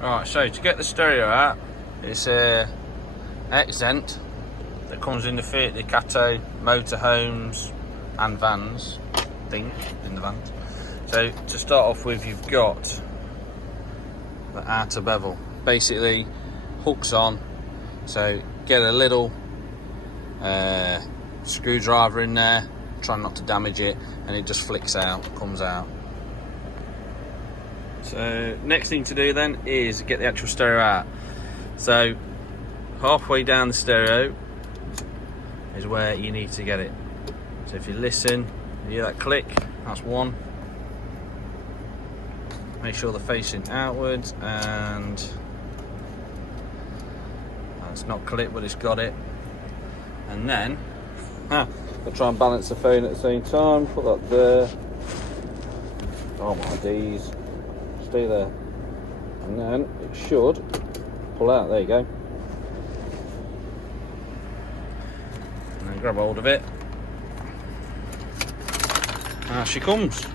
Right, so to get the stereo out, it's a Xzent that comes in the Fiat Ducato motorhomes and vans, I think, in the vans. So to start off with, you've got the outer bevel. Basically, hooks on, so get a little screwdriver in there, try not to damage it, and it just flicks out, comes out. So next thing to do then is get the actual stereo out. So halfway down the stereo is where you need to get it. So if you listen, you hear that click, that's one. Make sure they're facing outwards, and it's not clicked, but it's got it. And then I'll try and balance the phone at the same time. Put that there. Oh my days. Stay there. And then it should pull out. There you go. And then grab hold of it. Out she comes.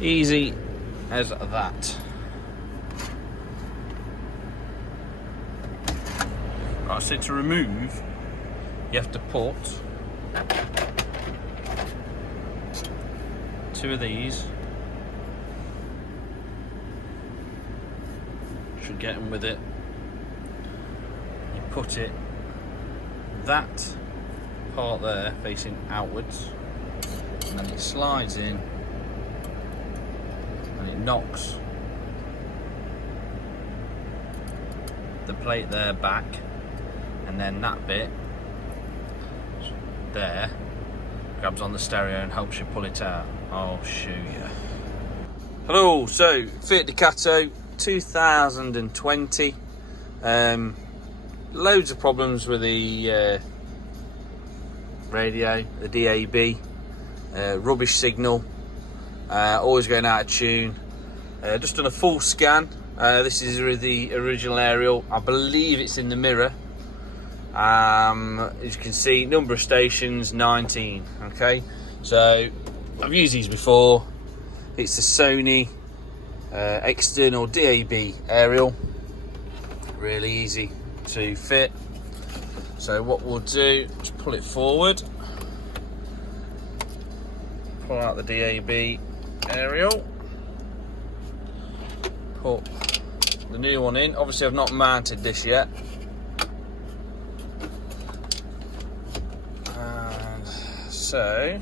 Easy as that. Right, so to remove, you have to put two of these. Should get them with it. You put it that part there facing outwards, and then it slides in and it knocks the plate there back, and then that bit there grabs on the stereo and helps you pull it out. I'll show you. Hello, so Fiat Ducato 2020. Loads of problems with the radio, the DAB, rubbish signal, always going out of tune. Just done a full scan. This is the original aerial. I believe it's in the mirror. As you can see, number of stations 19. Okay, so I've used these before. It's a Sony external DAB aerial, really easy to fit. So what we'll do is pull it forward, pull out the DAB aerial, put the new one in. Obviously I've not mounted this yet, and so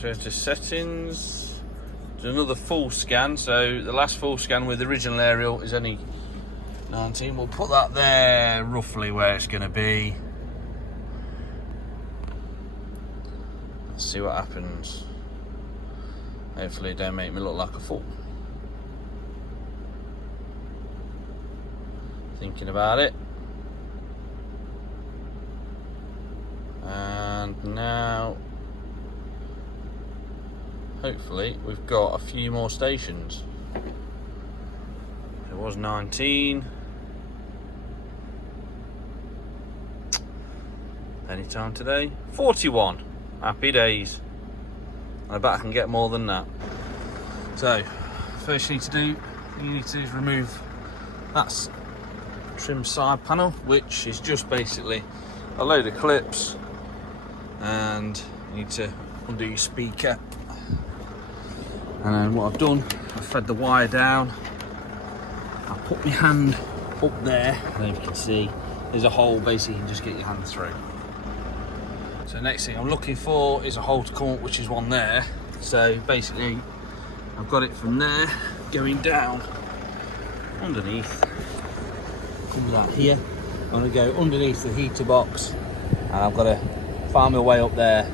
go to settings. Another full scan. So the last full scan with the original aerial is only 19. We'll put that there roughly where it's going to be. Let's see what happens. Hopefully it don't make me look like a fool. Thinking about it. And now hopefully we've got a few more stations. It was 19. Anytime today, 41. Happy days. I bet I can get more than that. So first you need to remove that trim side panel, which is just basically a load of clips, and you need to undo your speaker. And then what I've done, I've fed the wire down. I put my hand up there, and as you can see, there's a hole basically you can just get your hand through. So next thing I'm looking for is a hole to come up, which is one there. So basically, I've got it from there going down underneath. Comes out here. I'm going to go underneath the heater box, and I've got to find my way up there.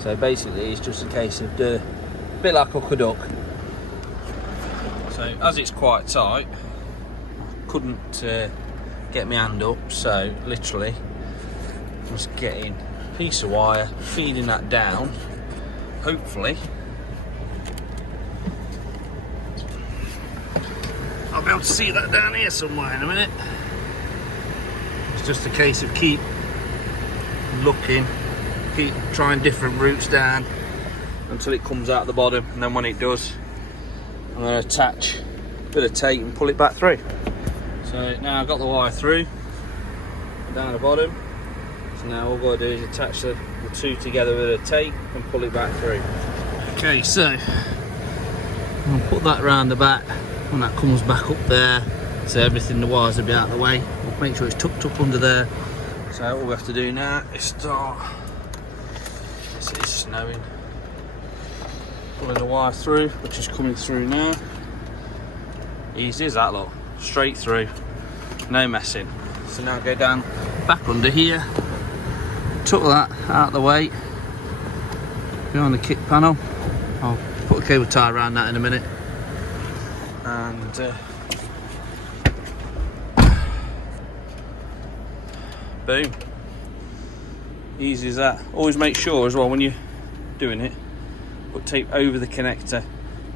So basically, it's just a case of a bit like hook a duck. So as it's quite tight, I couldn't get my hand up, so literally I'm just getting a piece of wire, feeding that down. Hopefully I'll be able to see that down here somewhere in a minute. It's just a case of keep looking, keep trying different routes down until it comes out the bottom, and then when it does, I'm going to attach bit of tape and pull it back through. So now I've got the wire through down the bottom, so now all I've got to do is attach the two together with a tape and pull it back through. Okay, so I'll put that around the back when that comes back up there, so everything, the wires will be out of the way. We'll make sure it's tucked up under there. So all we have to do now is start, it's snowing, pulling the wire through, which is coming through now. Easy as that, look, straight through, no messing. So now go down back under here, tuck that out of the way, behind the kick panel. I'll put a cable tie around that in a minute. And boom, easy as that. Always make sure as well when you're doing it, put tape over the connector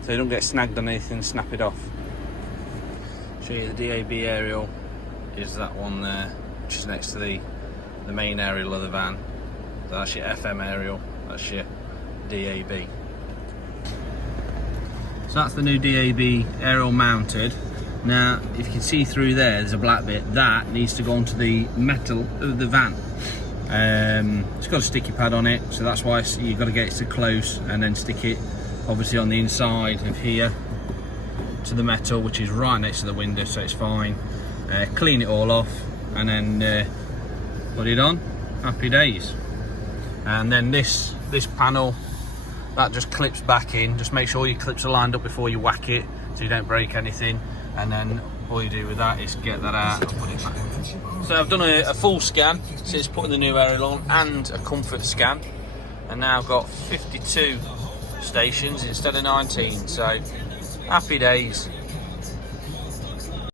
so you don't get snagged on anything and snap it off. Show you the DAB aerial is that one there, which is next to the main aerial of the van. So that's your FM aerial, that's your DAB. So that's the new DAB aerial mounted. Now, if you can see through there's a black bit. That needs to go onto the metal of the van. It's got a sticky pad on it, so that's why you've got to get it to close and then stick it obviously on the inside of here to the metal, which is right next to the window, so it's fine. Clean it all off and then put it on. Happy days. And then this panel, that just clips back in. Just make sure your clips are lined up before you whack it so you don't break anything. And then all you do with that is get that out and put it back. So I've done a full scan since putting the new aerial on and a comfort scan, and now I've got 52 stations instead of 19, so happy days.